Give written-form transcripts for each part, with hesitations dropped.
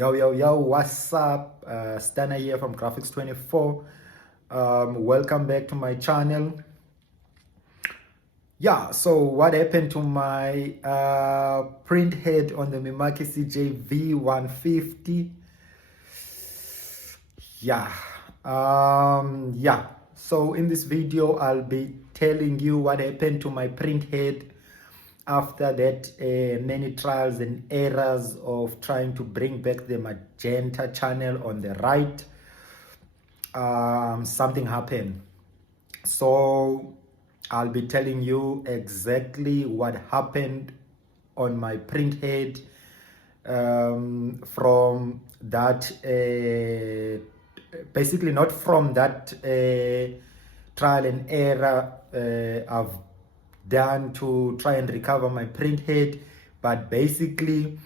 Yo, what's up? Stana here from Graphics 24. Welcome back to my channel. Yeah, so what happened to my print head on the Mimaki CJV150? Yeah, so in this video, I'll be telling you what happened to my print head after that many trials and errors of trying to bring back the Magenta channel on the right. Something happened. So I'll be telling you exactly what happened on my print head from that basically not from that trial and error I've done to try and recover my print head, but basically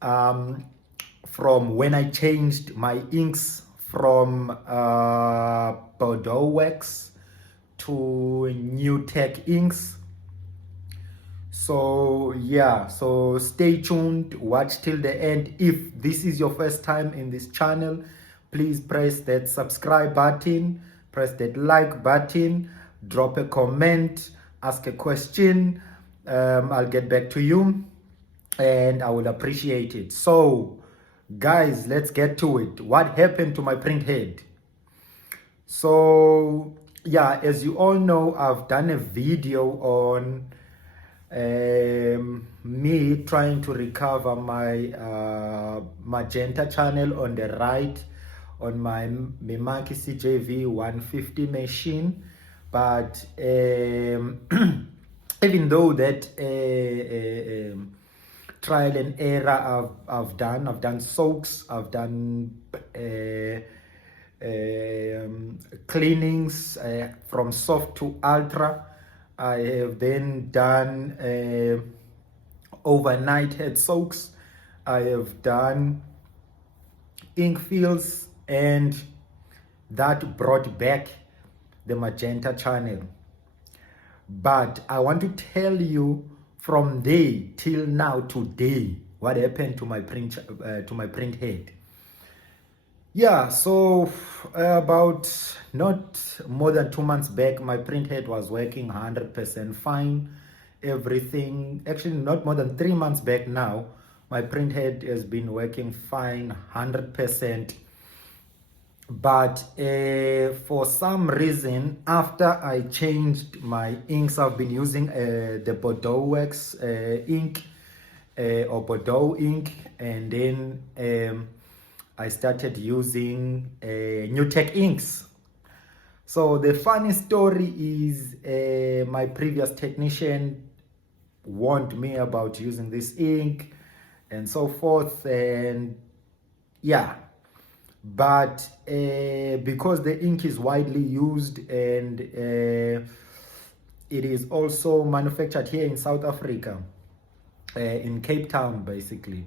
from when I changed my inks from Bordeaux wax to New Tech inks. So yeah, so stay tuned, watch till the end. If this is your first time in this channel, please press that subscribe button, press that like button, drop a comment, ask a question. I'll get back to you and I will appreciate it. So guys, let's get to it. What happened to my print head? So yeah, as you all know, I've done a video on me trying to recover my Magenta channel on the right on my Mimaki CJV150 machine, but even though that trial and error I've done soaks, I've done cleanings from soft to ultra. I have then done overnight head soaks. I have done ink fills, and that brought back the Magenta channel. But I want to tell you from there till now today what happened to my print head. Yeah, so about not more than 2 months back, my print head was working 100% fine. Everything, actually not more than 3 months back now, my print head has been working fine, 100%. But for some reason, after I changed my inks, I've been using the Bordeaux wax ink or Bordeaux ink, and then I started using New Tech inks. So the funny story is my previous technician warned me about using this ink and so forth, and yeah, but because the ink is widely used and it is also manufactured here in South Africa, in Cape Town basically.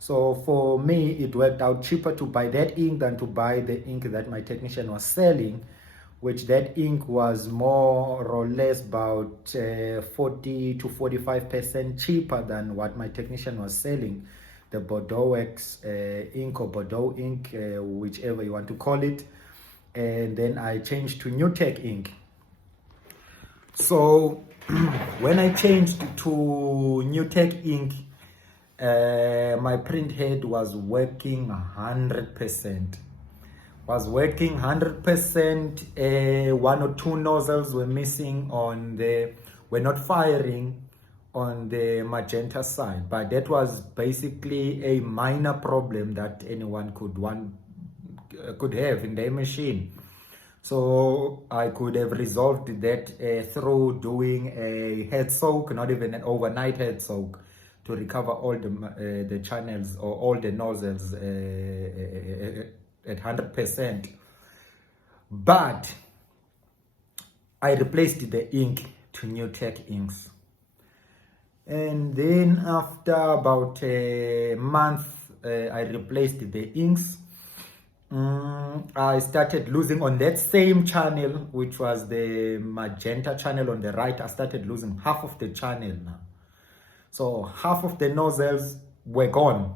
So for me, it worked out cheaper to buy that ink than to buy the ink that my technician was selling, which that ink was more or less about 40 to 45% cheaper than what my technician was selling, the Bordeaux wax ink or Bordeaux ink, whichever you want to call it. And then I changed to New Tech ink. So when I changed to New Tech ink, my print head was working 100%. Was working 100%. One or two nozzles were missing were not firing on the Magenta side, but that was basically a minor problem that anyone could have in their machine. So I could have resolved that through doing a head soak, not even an overnight head soak, to recover all the channels or all the nozzles at 100%. But I replaced the ink to New Tech inks, and then after about a month I replaced the inks. I started losing on that same channel, which was the Magenta channel on the right. I started losing half of the channel now. So half of the nozzles were gone.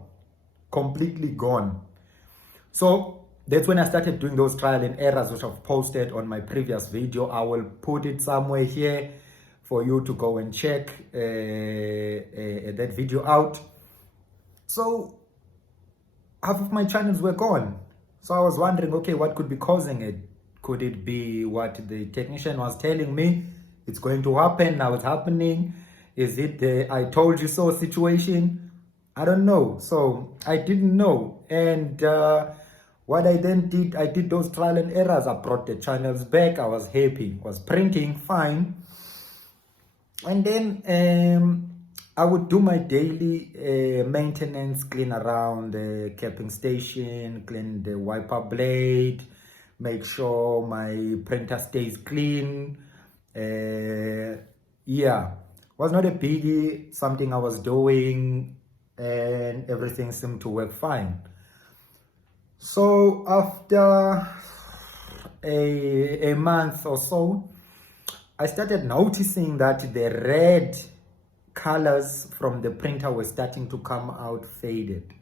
completely gone. So that's when I started doing those trial and errors, which I've posted on my previous video. I will put it somewhere here for you to go and check that video out. So half of my channels were gone. So I was wondering, okay, what could be causing it? Could it be what the technician was telling me? It's going to happen, now it's happening. Is it the I told you so situation? I don't know. So I didn't know. And what I then did, I did those trial and errors. I brought the channels back. I was happy. Was printing fine. And then I would do my daily maintenance, clean around the capping station, clean the wiper blade, make sure my printer stays clean. Yeah, was not a biggie, something I was doing, and everything seemed to work fine. So after a month or so, I started noticing that the red colors from the printer were starting to come out faded.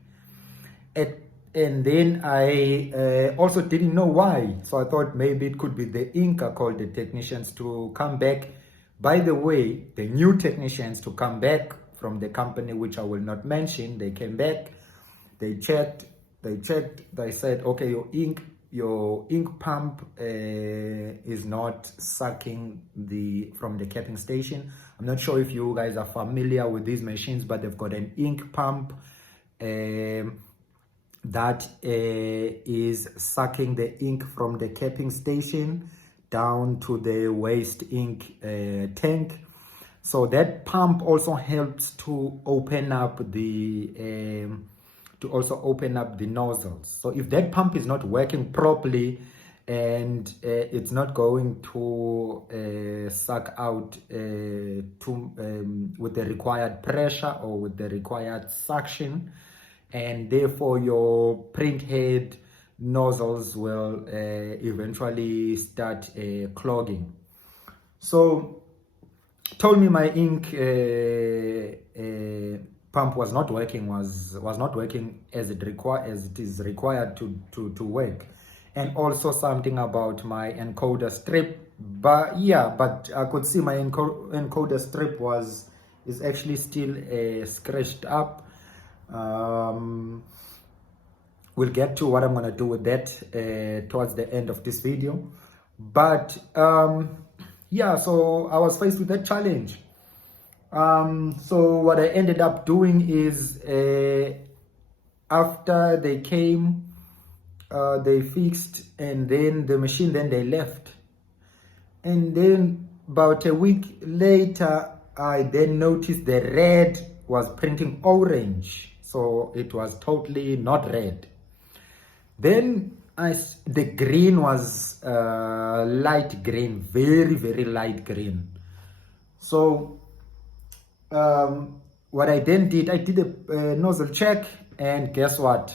And then I also didn't know why. So I thought maybe it could be the ink. I called the technicians to come back. By the way, the new technicians to come back from the company, which I will not mention, they came back, they checked, they said, okay, your ink pump is not sucking from the capping station. I'm not sure if you guys are familiar with these machines, but they've got an ink pump that is sucking the ink from the capping station down to the waste ink tank. So that pump also helps to open up the nozzles. So if that pump is not working properly and it's not going to suck out with the required pressure or with the required suction, and therefore your printhead nozzles will eventually start clogging. So told me my ink pump was not working as it is required to work, and also something about my encoder strip. But I could see my encoder strip is actually still scratched up. We'll get to what I'm gonna do with that towards the end of this video. But so I was faced with that challenge. So what I ended up doing is after they came, they fixed, and then the machine, then they left. And then about a week later, I then noticed the red was printing orange. So it was totally not red. Then the green was light green, very, very light green. So what I then did, I did a nozzle check, and guess what?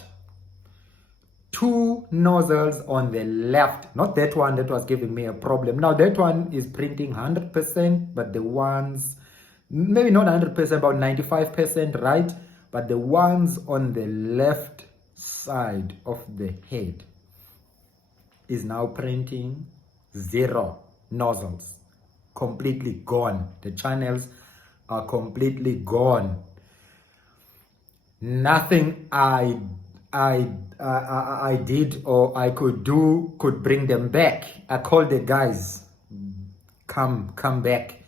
2 nozzles on the left, not that one that was giving me a problem. Now that one is printing 100%, but the ones, maybe not 100%, about 95%, right? But the ones on the left side of the head is now printing 0 nozzles, completely gone. The channels are completely gone. Nothing I did or I could do could bring them back. I called the guys, come back.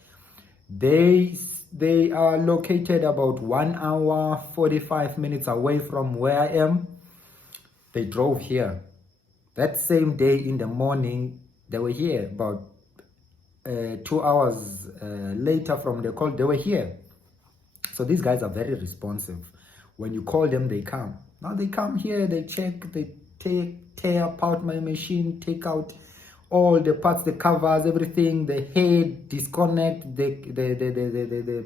They are located about 1 hour 45 minutes away from where I am. They drove here. That same day in the morning, they were here. About 2 hours later from the call, they were here. So these guys are very responsive. When you call them, they come. Now they come here, they check, they tear apart my machine, take out all the parts, the covers, everything, the head, disconnect the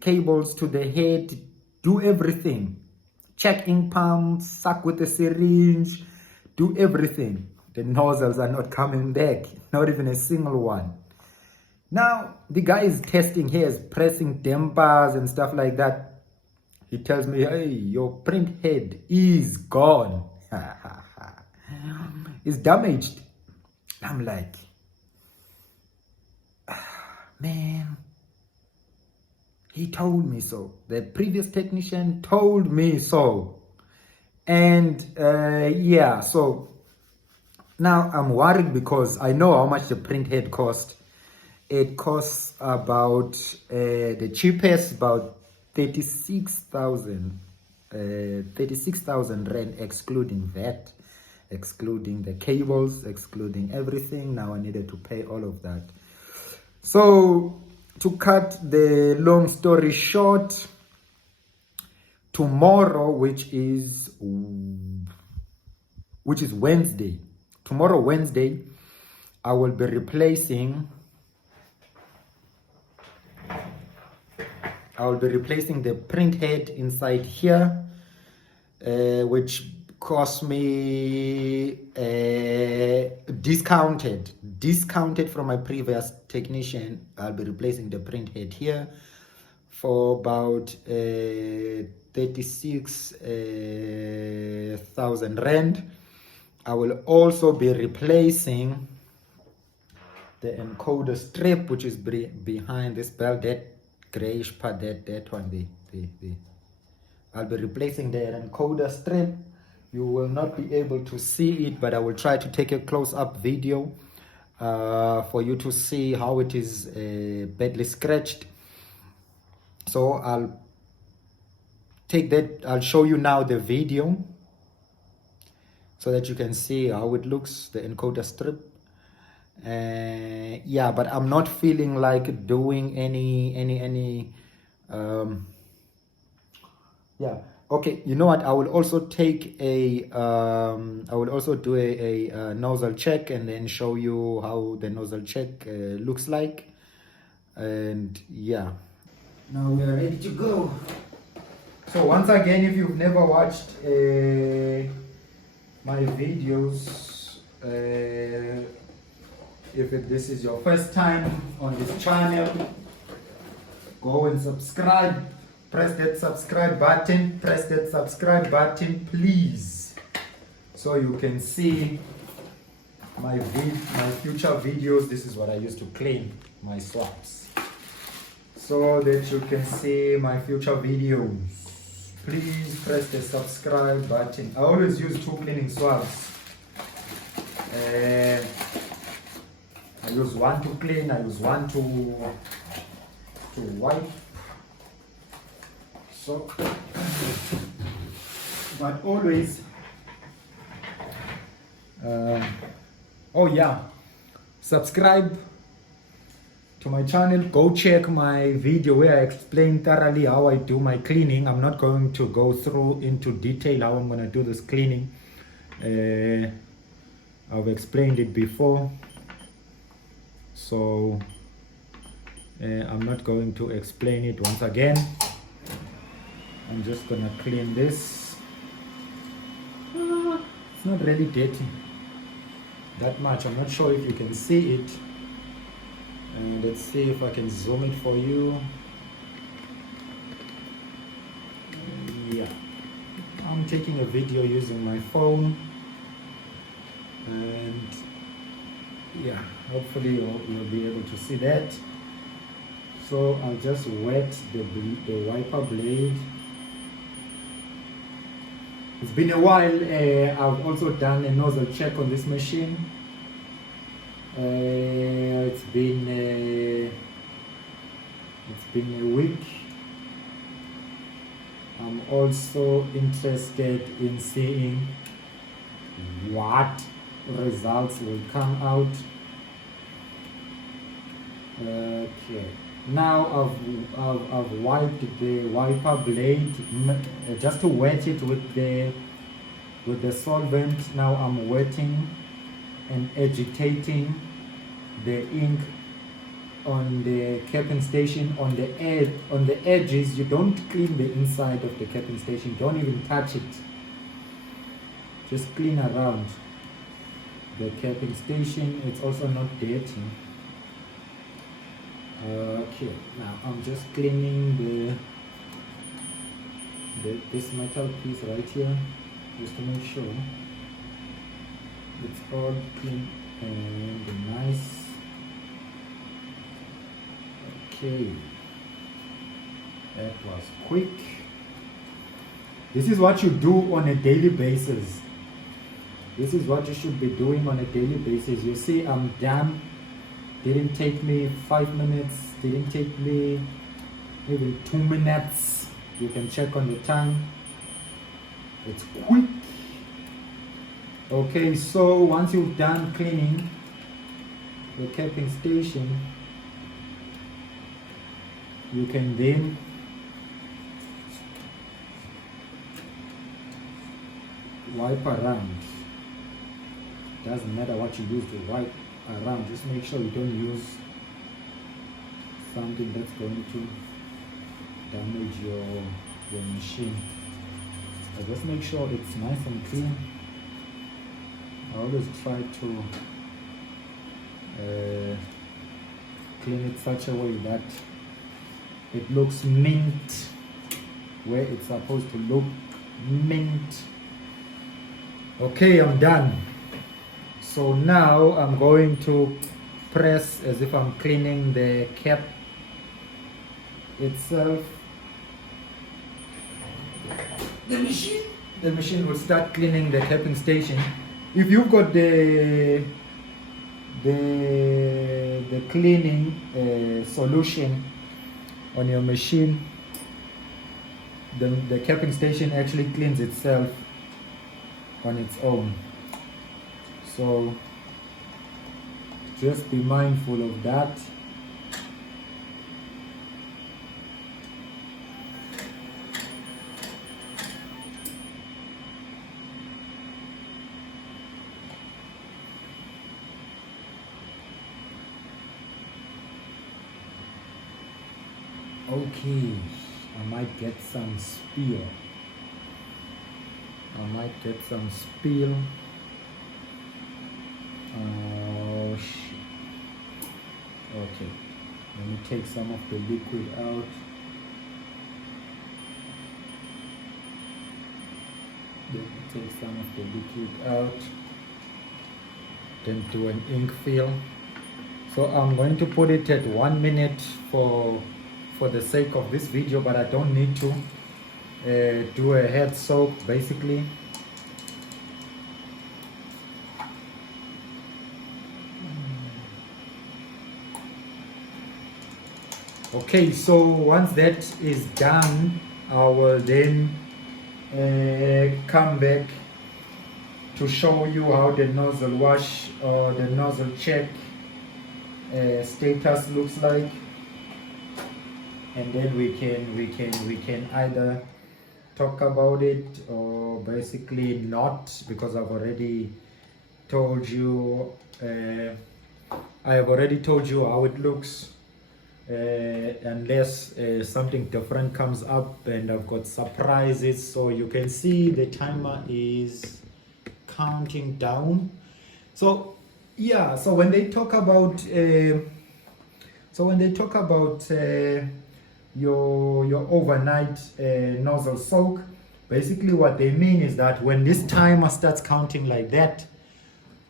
cables to the head, do everything. Check ink pump, suck with the syringe, do everything. The nozzles are not coming back, not even a single one. Now the guy is testing here, is pressing dampers and stuff like that. He tells me, hey, your print head is gone. It's damaged. I'm like, man, he told me so. The previous technician told me so. And yeah, so now I'm worried because I know how much the print head cost. It costs about, the cheapest, about 36,000 rand, excluding VAT, excluding the cables, excluding everything. Now I needed to pay all of that. So to cut the long story short, tomorrow, which is Wednesday, tomorrow Wednesday, I will be replacing the print head inside here, which cost me discounted from my previous technician. I'll be replacing the print head here for about 36,000 rand. I will also be replacing the encoder strip, which is behind this belt, that grayish part, that one. I'll be replacing the encoder strip. You will not be able to see it, but I will try to take a close-up video for you to see how it is badly scratched. So I'll show you now the video so that you can see how it looks, the encoder strip. Yeah, but I'm not feeling like doing any yeah, okay, you know what, I will also take I will also do a nozzle check and then show you how the nozzle check looks like. And yeah, now we are ready to go. So once again, if you've never watched my videos, if this is your first time on this channel, go and subscribe. Press that subscribe button. Please, so you can see my future videos. This is what I used to clean my swaps, so that you can see my future videos. Please press the subscribe button. I always use two cleaning swabs. I use one to clean, I use one to wipe. So, but always, oh yeah, subscribe to my channel. Go check my video where I explain thoroughly how I do my cleaning. I'm not going to go through into detail how I'm going to do this cleaning. I've explained it before, so I'm not going to explain it once again. I'm just gonna clean this. It's not really dirty that much. I'm not sure if you can see it. Let's see if I can zoom it for you. Yeah, I'm taking a video using my phone, and yeah, hopefully you'll be able to see that. So I'll just wet the wiper blade. It's been a while. I've also done a nozzle check on this machine. It's been a week. I'm also interested in seeing what results will come out. Okay, now I've wiped the wiper blade just to wet it with the solvent. Now I'm wetting and agitating the ink on the capping station, on the edges. You don't clean the inside of the capping station, don't even touch it, just clean around the capping station. It's also not dirty. Okay, now I'm just cleaning this metal piece right here, just to make sure it's all clean and nice. Okay, that was quick. This is what you do on a daily basis. This is what you should be doing on a daily basis. You see, I'm done. Didn't take me 5 minutes, didn't take me even 2 minutes. You can check on the time. It's quick. Okay, so once you've done cleaning the capping station, you can then wipe around. Doesn't matter what you use to wipe around, just make sure you don't use something that's going to damage your machine. So just make sure it's nice and clean. I always try to clean it such a way that it looks mint where it's supposed to look mint. Okay, I'm done. So now I'm going to press as if I'm cleaning the cap itself. The machine will start cleaning the capping station. If you've got the cleaning solution on your machine, the capping station actually cleans itself on its own. So just be mindful of that. Okay, I might get some spill. Oh shit. Okay, let me take some of the liquid out. Then do an ink fill. So I'm going to put it at 1 minute for the sake of this video, but I don't need to do a head soak basically. Okay, so once that is done, I will then come back to show you how the nozzle wash or the nozzle check status looks like, and then we can either talk about it or basically not, because I've already told you how it looks. Unless something different comes up, and I've got surprises. So you can see the timer is counting down. So yeah, so when they talk about your overnight nozzle soak, basically what they mean is that when this timer starts counting like that,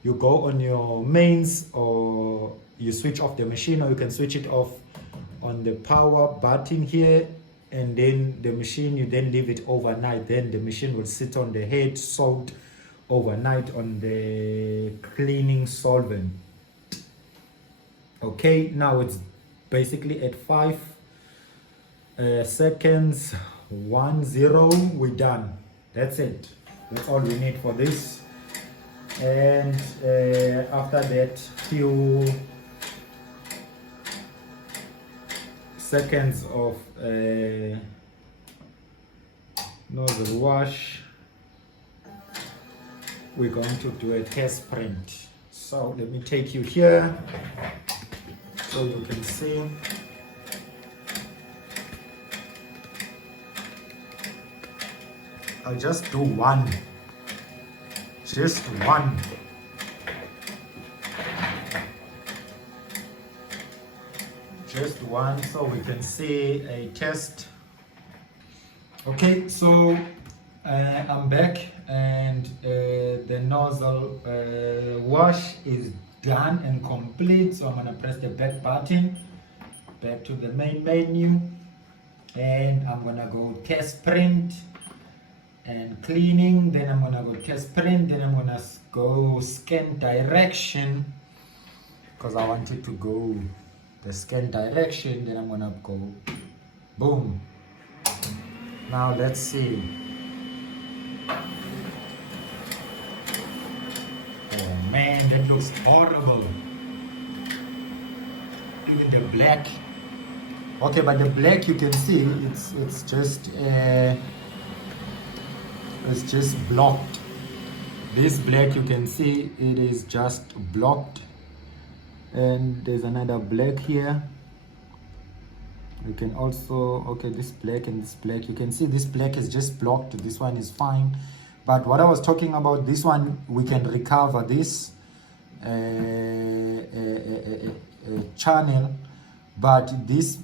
you go on your mains, or you switch off the machine, or you can switch it off on the power button here, and then the machine, you then leave it overnight. Then the machine will sit on the head, soaked overnight on the cleaning solvent. Okay, now it's basically at 5 seconds, 10, we're done. That's it. That's all we need for this. And after that few seconds of nozzle wash, we're going to do a test print. So let me take you here so you can see. I'll just do one. Just one. Just one, so we can see a test Okay, so I'm back, and the nozzle wash is done and complete. So I'm gonna press the back button, back to the main menu, and I'm gonna go test print and cleaning. Then I'm gonna go test print. Then I'm gonna go scan direction, because I want it to go the scan direction. Then I'm gonna go boom. Now let's see. Oh man, that looks horrible. Even the black. Okay, but the black, you can see it's just blocked. This black, you can see it is just blocked, and there's another black here. You can also, okay, this black and this black, you can see this black is just blocked. This one is fine, but what I was talking about, this one we can recover this channel, but this,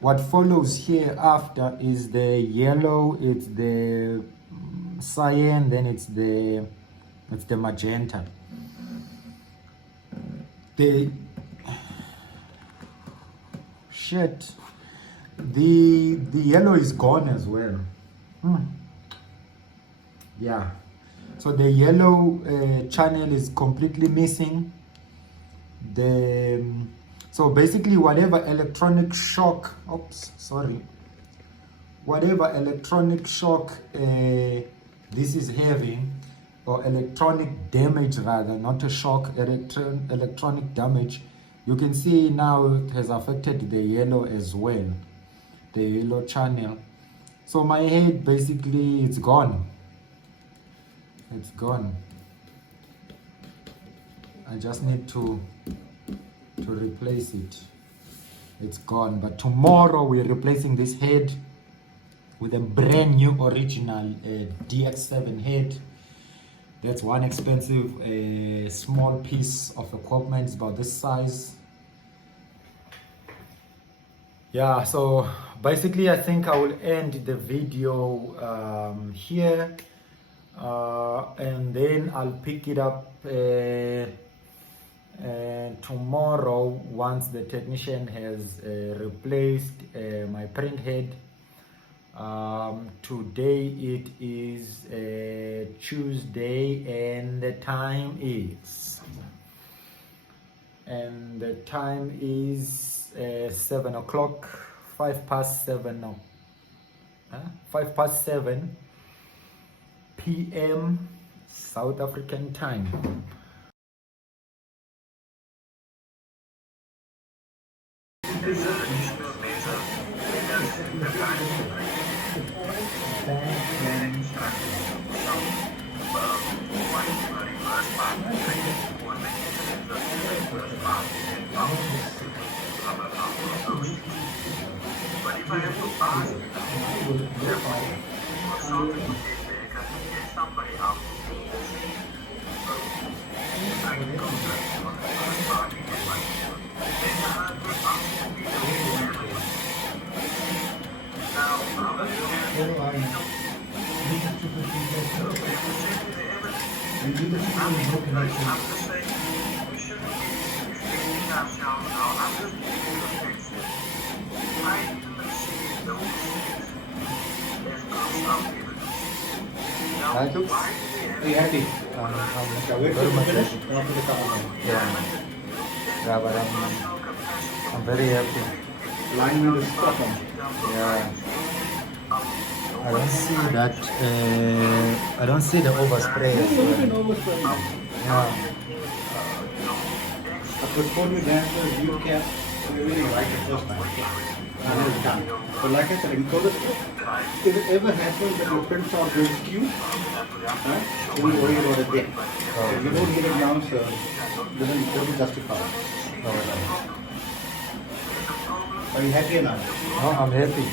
what follows here after is the yellow, it's the cyan, then it's the magenta. The shit, the yellow is gone as well. Yeah, so the yellow channel is completely missing. So basically whatever electronic shock, whatever electronic shock this is having, or electronic damage rather, not a shock, electronic damage, you can see now it has affected the yellow as well, the yellow channel. So my head, basically it's gone. It's gone. I just need to replace it. It's gone. But tomorrow we're replacing this head with a brand new original DX7 head. That's one expensive small piece of equipment. It's about this size. Yeah, so basically I think I will end the video here, and then I'll pick it up tomorrow once the technician has replaced my print head. Today it is Tuesday, and the time is 7 o'clock, 7 p.m. South African time. That looks very happy. I'm very much happy. Yeah, but I'm very happy. Alignment is spot on. Yeah. I don't see the overspray as well. Yeah. A portfolio dancer, you can really like the first time. And it's done. But like I said, in color, if it ever happens that your prints are going skew, right, you will worry about it then. If you don't get it now, so it doesn't justify. Are you happy now? No, I'm happy.